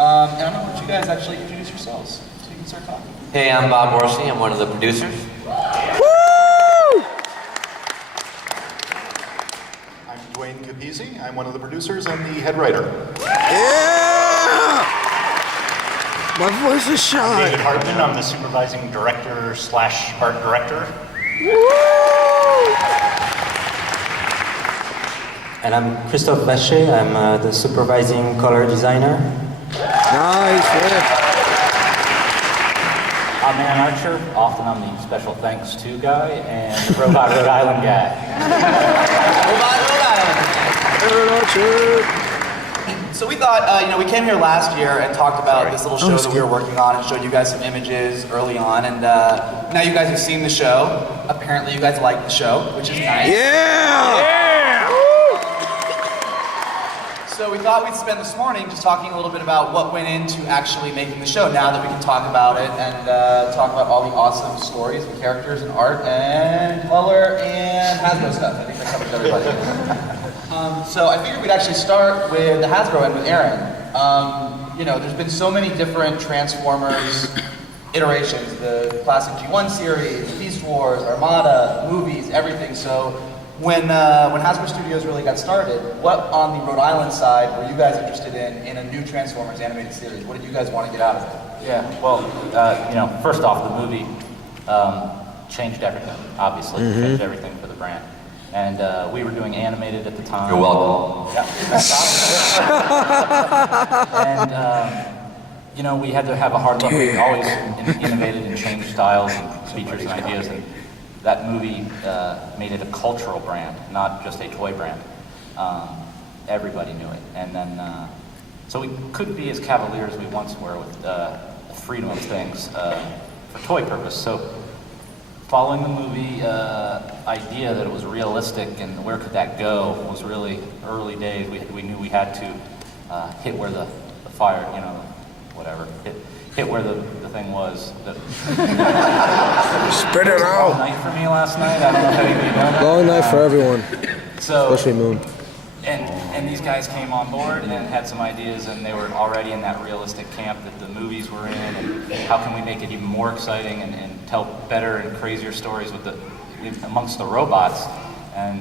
And I'm going to let you guys actually introduce yourselves so you can start talking. Hey, I'm Bob Horsey. I'm one of the producers. Woo! I'm Dwayne Capizzi. I'm one of the producers and the head writer. Yeah! My voice is shy. David Hartman, I'm the supervising director slash art director. Woo! And I'm Christophe Vacher. I'm the supervising color designer. Nice, yeah. I'm Aaron Archer. Often I'm the special thanks to guy and the Robot Rhode Island guy. Aaron Archer. So we thought, we came here last year and talked about this little show that we were working on and showed you guys some images early on, and now you guys have seen the show. Apparently you guys like the show, which is nice. Yeah! So we thought we'd spend this morning just talking a little bit about what went into actually making the show, now that we can talk about it and talk about all the awesome stories and characters and art and color and Hasbro stuff. I think that covers everybody. So I figured we'd actually start with the Hasbro end with Aaron. There's been so many different Transformers iterations, the classic G1 series, Beast Wars, Armada, movies, everything. So when Hasbro Studios really got started, what on the Rhode Island side were you guys interested in a new Transformers animated series? What did you guys want to get out of it? Yeah, well, first off, the movie changed everything, obviously. Changed everything for the brand. And we were doing animated at the time. You're welcome. Yeah. And, we had to have a hard look. We always innovated and changed styles and features and ideas. And that movie made it a cultural brand, not just a toy brand. Everybody knew it. And then, so we couldn't be as cavalier as we once were with the freedom of things for toy purpose. So following the movie idea that it was realistic and where could that go was really early days. We knew we had to hit where the fire, whatever, hit where the thing was. Spit it out. Long night for me last night. I don't know if any of you know that. Long night for everyone, So, especially Moon. and these guys came on board and had some ideas, and they were already in that realistic camp that the movies were in, and how can we make it even more exciting and tell better and crazier stories amongst the robots. And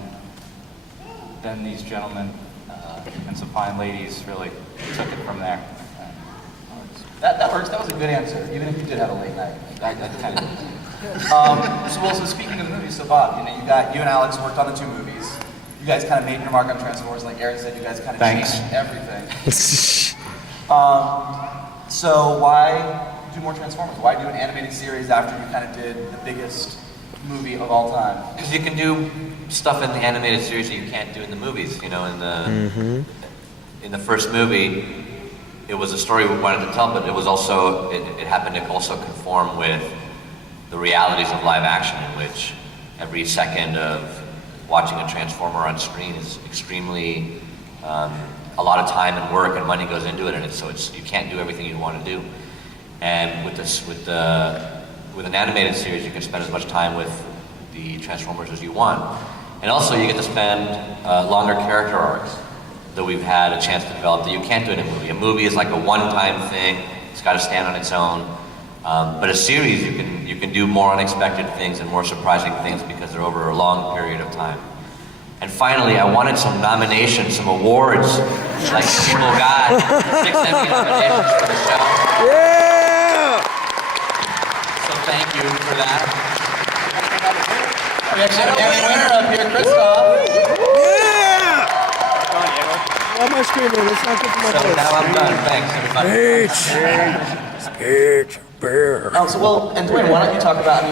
then these gentlemen and some fine ladies really took it from there. That works. That was a good answer, even if you did have a late night. I kind of So speaking of the movies, so Bob, you and Alex worked on the two movies. You guys kind of made your mark on Transformers, like Aaron said. You guys kind of changed everything. So why do more Transformers? Why do an animated series after you kind of did the biggest movie of all time? Because you can do stuff in the animated series that you can't do in the movies. In the first movie, it was a story we wanted to tell, but it was also, it happened to also conform with the realities of live action, in which every second of watching a Transformer on screen is extremely, a lot of time and work and money goes into it, and you can't do everything you want to do. And with an animated series, you can spend as much time with the Transformers as you want. And also you get to spend longer character arcs that we've had a chance to develop that you can't do in a movie. A movie is like a one-time thing. It's got to stand on its own. But a series, you can do more unexpected things and more surprising things because they're over a long period of time. And finally, I wanted some nominations, some awards, like Single God, 6 Emmy nominations for the show. Yeah! So thank you for that. We actually have a winner up here, Christoph. Yeah! Why am I screaming? Let's not get to my So now I'm done. Thanks, everybody. Speech, bear. And Dwayne, why don't you talk about,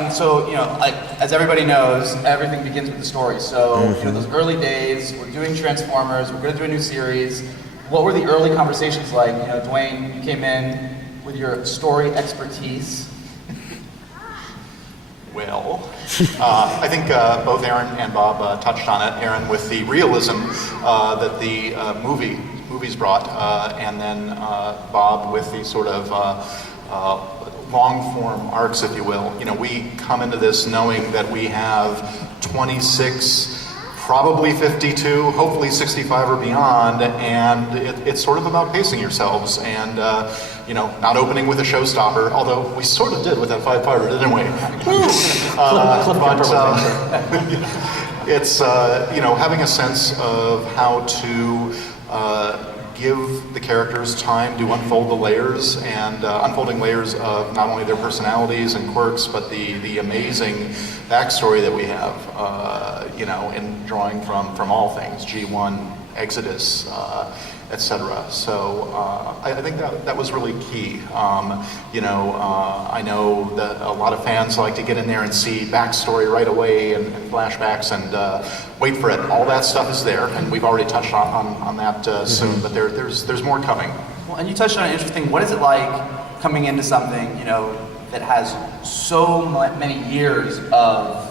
as everybody knows, everything begins with the story. So, those early days, we're doing Transformers, we're going to do a new series. What were the early conversations like? Dwayne, you came in with your story expertise. Well, I think both Aaron and Bob touched on it. Aaron with the realism that the movies brought, and then Bob with the sort of long-form arcs, if you will. We come into this knowing that we have 26 probably 52, hopefully 65 or beyond, and it's sort of about pacing yourselves and, you know, not opening with a showstopper, although we sort of did with that 5-fighter, didn't we? It's, you know, having a sense of how to give the characters time to unfold the layers and unfolding layers of not only their personalities and quirks, but the amazing backstory that we have, you know, in drawing from all things, G1, Exodus, etc. So I think that was really key. You know, I know that a lot of fans like to get in there and see backstory right away and flashbacks and wait for it. All that stuff is there, and we've already touched on that soon, but there's more coming. Well, and you touched on an interesting, what is it like coming into something, you know, that has so many years of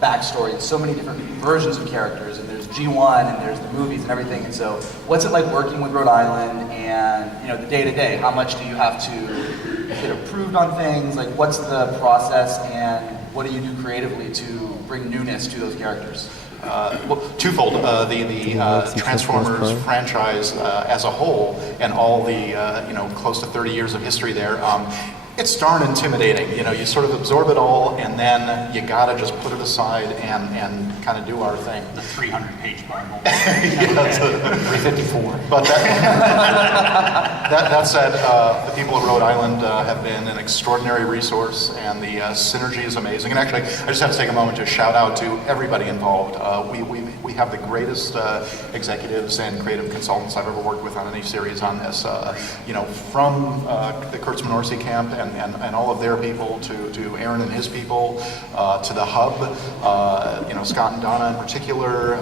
backstory and so many different versions of characters, and there's G1 and there's the movies and everything, and so what's it like working with Rhode Island and, you know, the day-to-day? How much do you have to get approved on things? Like, what's the process and what do you do creatively to bring newness to those characters? Well, twofold. The Transformers franchise as a whole and all the, you know, close to 30 years of history there, it's darn intimidating. You know, you sort of absorb it all, and then you gotta just put it aside and kind of do our thing. The 300-page Bible. Yeah, 354. But that said, the people of Rhode Island have been an extraordinary resource, and the synergy is amazing. And actually, I just have to take a moment to shout out to everybody involved. We have the greatest executives and creative consultants I've ever worked with on any series on this. You know, from the Kurtz Minorsi camp and all of their people to Aaron and his people, to the hub, you know, Scott and Donna in particular,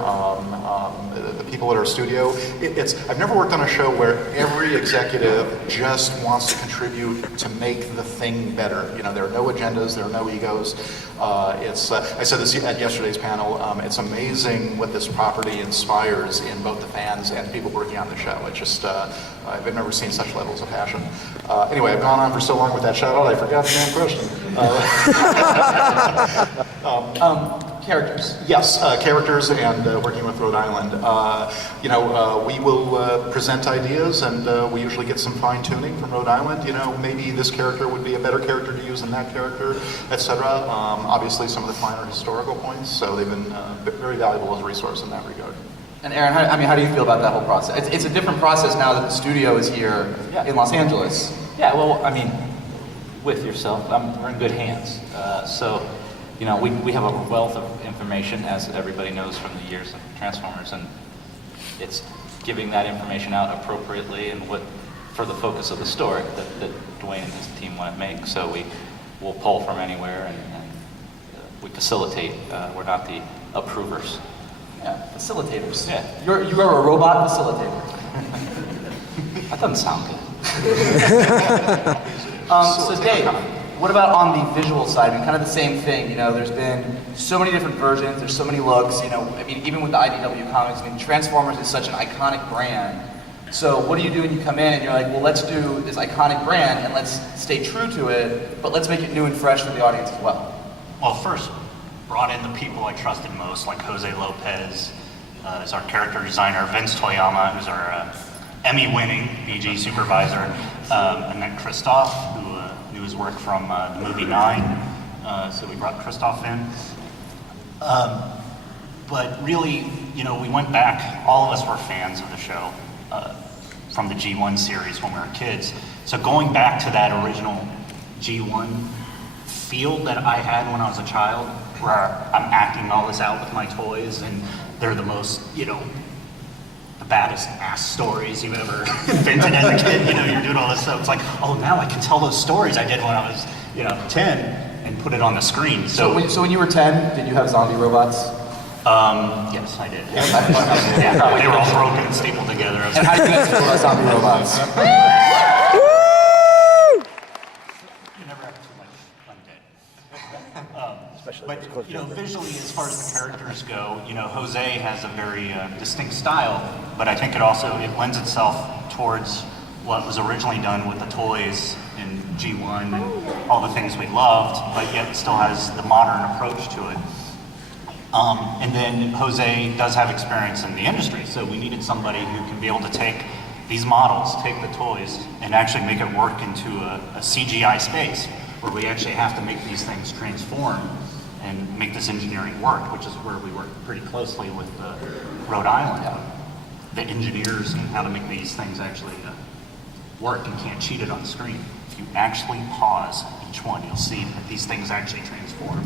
the people at our studio. I've never worked on a show where every executive just wants to contribute to make the thing better. You know, there are no agendas, there are no egos. I said this at yesterday's panel, it's amazing what this property inspires in both the fans and people working on the show. It's just, I've never seen such levels of passion. Anyway, I've gone on for so long with that shout out, I forgot the damn question. Characters. Yes, characters and working with Rhode Island. You know, we will present ideas, and we usually get some fine tuning from Rhode Island. You know, maybe this character would be a better character to use than that character, etc. Obviously, some of the finer historical points, so they've been very valuable as a resource in that regard. And Aaron, how do you feel about that whole process? It's a different process now that the studio is here in Los Angeles. Yeah, well, I mean, with yourself, we're in good hands. So, you know, we have a wealth of information, as everybody knows from the years of Transformers, and it's giving that information out appropriately and for the focus of the story that Dwayne and his team want to make. So we'll pull from anywhere and we facilitate. We're not the approvers. Yeah, facilitators. Yeah. You are a robot facilitator. That doesn't sound good. So Dave, what about on the visual side? I mean, kind of the same thing. You know, there's been so many different versions. There's so many looks. You know, I mean, even with the IDW comics, I mean, Transformers is such an iconic brand. So what do you do when you come in and you're like, well, let's do this iconic brand and let's stay true to it, but let's make it new and fresh for the audience as well? Well, first, brought in the people I trusted most, like Jose Lopez is our character designer, Vince Toyama, who's our Emmy-winning BG supervisor, and then Christoph, who knew his work from the movie 9, so we brought Christoph in. But really, you know, we went back, all of us were fans of the show from the G1 series when we were kids. So going back to that original G1 feel that I had when I was a child, where I'm acting all this out with my toys, and they're the most, you know, the baddest ass stories you've ever invented as a kid. You know, you're doing all this stuff. It's like, oh, now I can tell those stories I did when I was, you know, 10 and put it on the screen. So when you were 10, did you have zombie robots? Yes, I did. Yeah, they were all broken and stapled together. And how do you guys feel about zombie robots? You never have too much undead. But, you know, visually, as far as the characters go, you know, Jose has a very distinct style, but I think it lends itself towards what was originally done with the toys in G1 and all the things we loved, but yet still has the modern approach to it. And then Jose does have experience in the industry, so we needed somebody who can be able to take these models, take the toys, and actually make it work into a CGI space where we actually have to make these things transform and make this engineering work, which is where we work pretty closely with Rhode Island, the engineers, and how to make these things actually work and can't cheat it on screen. If you actually pause each one, you'll see that these things actually transform.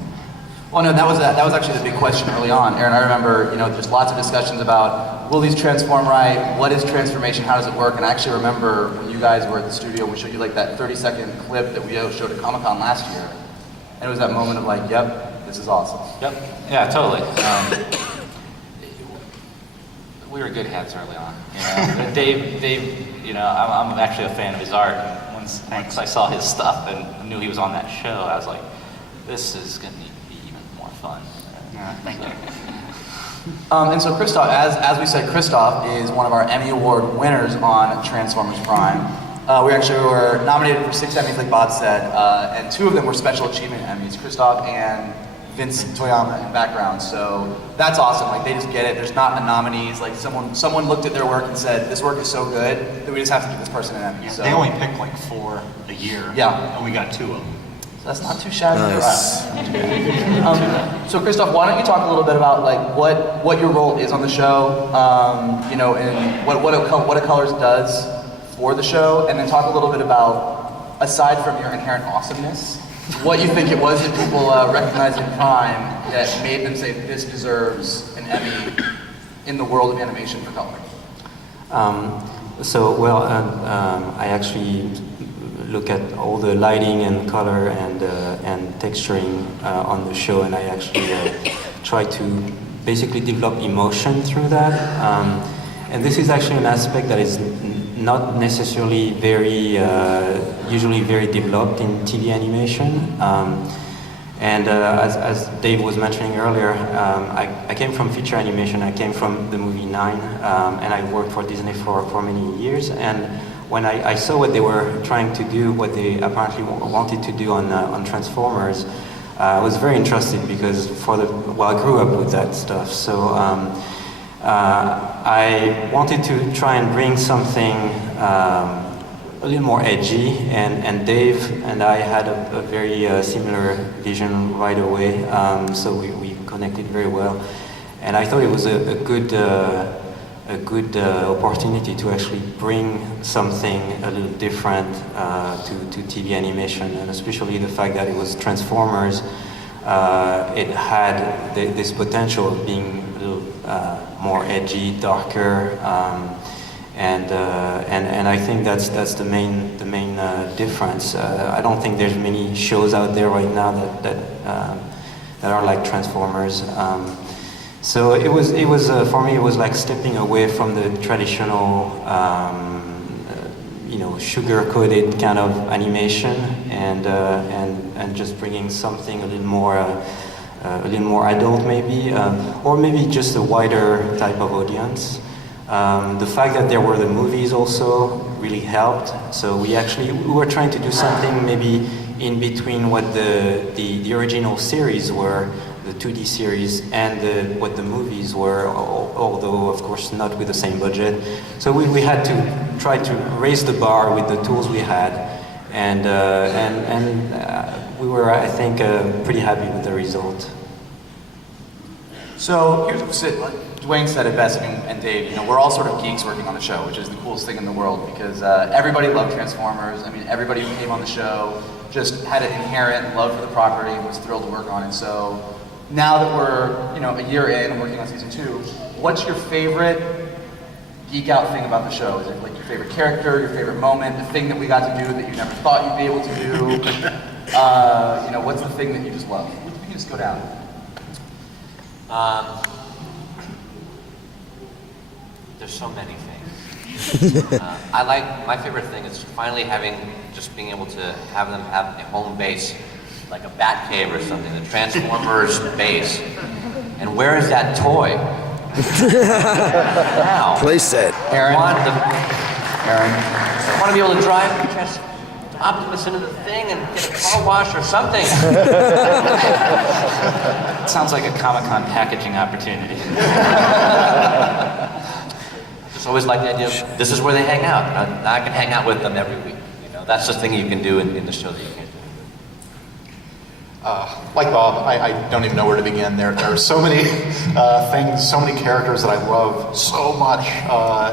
Well, no, that was actually the big question early on, Aaron. I remember, there's lots of discussions about, will these transform right? What is transformation? How does it work? And I actually remember when you guys were at the studio, we showed you like that 30-second clip that we showed at Comic-Con last year. And it was that moment of like, yep, this is awesome. Yep. Yeah, totally. We were good hands early on. Dave, I'm actually a fan of his art. And once I saw his stuff and knew he was on that show, I was like, this is going to be even more fun. Yeah, thank you. And so Christoph, as we said, Christoph is one of our Emmy Award winners on Transformers Prime. We actually were nominated for 6 Emmys, like Bob said, and 2 of them were Special Achievement Emmys, Christoph and Vince Toyama in background. So that's awesome. Like they just get it. There's not a nominees. Like someone looked at their work and said, this work is so good that we just have to give this person an Emmy. Yeah, so they only pick like 4 a year. Yeah. And we got 2 of them. So that's not too shabby. Nice. So Christoph, why don't you talk a little bit about like what your role is on the show, and what a Colors does for the show, and then talk a little bit about, aside from your inherent awesomeness, what you think it was that people recognized in Prime that made them say this deserves an Emmy in the world of animation for color. I actually look at all the lighting and color and texturing on the show, and I actually try to basically develop emotion through that. And this is actually an aspect that is not necessarily usually very developed in TV animation. As Dave was mentioning earlier, I came from feature animation. I came from the movie 9, and I worked for Disney for many years. And when I saw what they were trying to do, what they apparently wanted to do on Transformers, I was very interested because I grew up with that stuff. So I wanted to try and bring something a little more edgy, and Dave and I had a very similar vision right away, so we connected very well. And I thought it was a good opportunity to actually bring something a little different to TV animation, and especially the fact that it was Transformers. It had this potential of being a little more edgy, darker, and I think that's the main difference. I don't think there's many shows out there right now that are like Transformers. So it was for me, it was like stepping away from the traditional sugar-coated kind of animation and just bringing something a little more adult maybe, or maybe just a wider type of audience. The fact that there were the movies also really helped. So we were trying to do something maybe in between what the original series were, the 2D series, and what the movies were, although of course not with the same budget. So we had to try to raise the bar with the tools we had, and we were, I think, pretty happy with the result. So Dwayne said it best, and Dave, we're all sort of geeks working on the show, which is the coolest thing in the world, because everybody loved Transformers. I mean, everybody who came on the show just had an inherent love for the property and was thrilled to work on it. So now that we're, a year in working on season 2, what's your favorite geek out thing about the show? Is it like your favorite character, your favorite moment, the thing that we got to do that you never thought you'd be able to do? What's the thing that you just love? We can just go down. There's so many things. My favorite thing is finally being able to have them have a home base, like a bat cave or something, the Transformers base. And where is that toy? Now. Play set. Aaron. I want to be able to drive the Optimus into the thing and get a car wash or something. It sounds like a Comic-Con packaging opportunity. Just always like the idea of this is where they hang out. Now I can hang out with them every week. That's the thing you can do in the show that you can't do. Like Bob, I don't even know where to begin. There are so many things, so many characters that I love so much.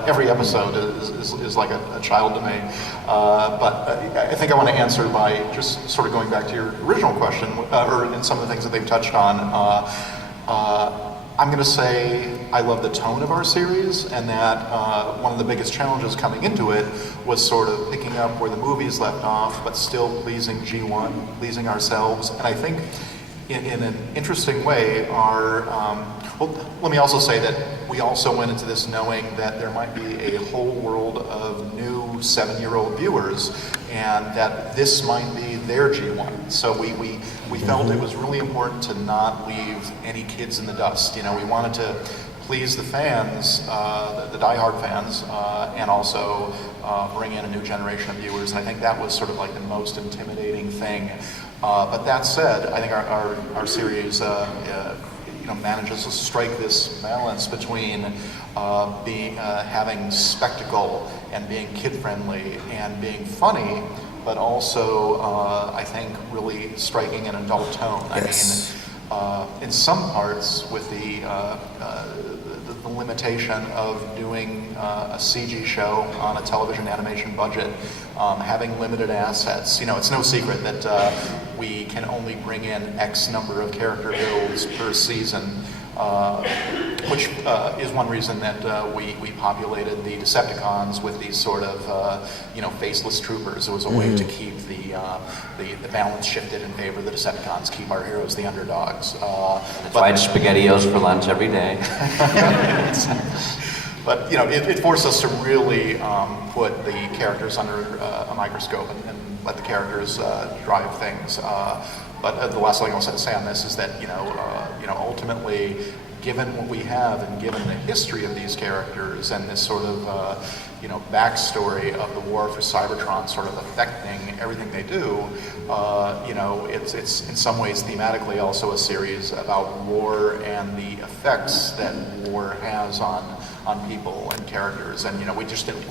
Every episode is like a child to me. But I think I want to answer by just sort of going back to your original question, or in some of the things that they've touched on. I'm going to say I love the tone of our series, and that one of the biggest challenges coming into it was sort of picking up where the movies left off, but still pleasing G1, pleasing ourselves. And I think in an interesting way, well, let me also say that we also went into this knowing that there might be a whole world of new 7-year-old viewers, and that this might be their G1. So we felt it was really important to not leave any kids in the dust. We wanted to please the fans, the diehard fans, and also bring in a new generation of viewers. And I think that was sort of like the most intimidating thing. But that said, I think our series manages to strike this balance between having spectacle and being kid-friendly and being funny, but also, I think, really striking an adult tone. Yes. I mean, in some parts, with the limitation of doing a CG show on a television animation budget, having limited assets, it's no secret that we can only bring in X number of character builds per season. Which is one reason that we populated the Decepticons with these sort of faceless troopers. It was a way to keep the balance shifted in favor of the Decepticons, keep our heroes the underdogs. That's why it's SpaghettiOs for lunch every day. But it forced us to really put the characters under a microscope and let the characters drive things. But the last thing I want to say on this is that ultimately, given what we have and given the history of these characters and this sort of backstory of the war for Cybertron sort of affecting everything they do, it's in some ways thematically also a series about war and the effects that war has on people and characters. And we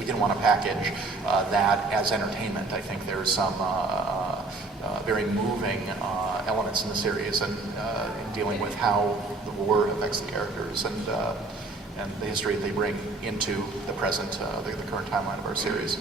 didn't want to package that as entertainment. I think there's some very moving elements in the series and in dealing with how the war affects the characters and the history they bring into the present, the current timeline of our series.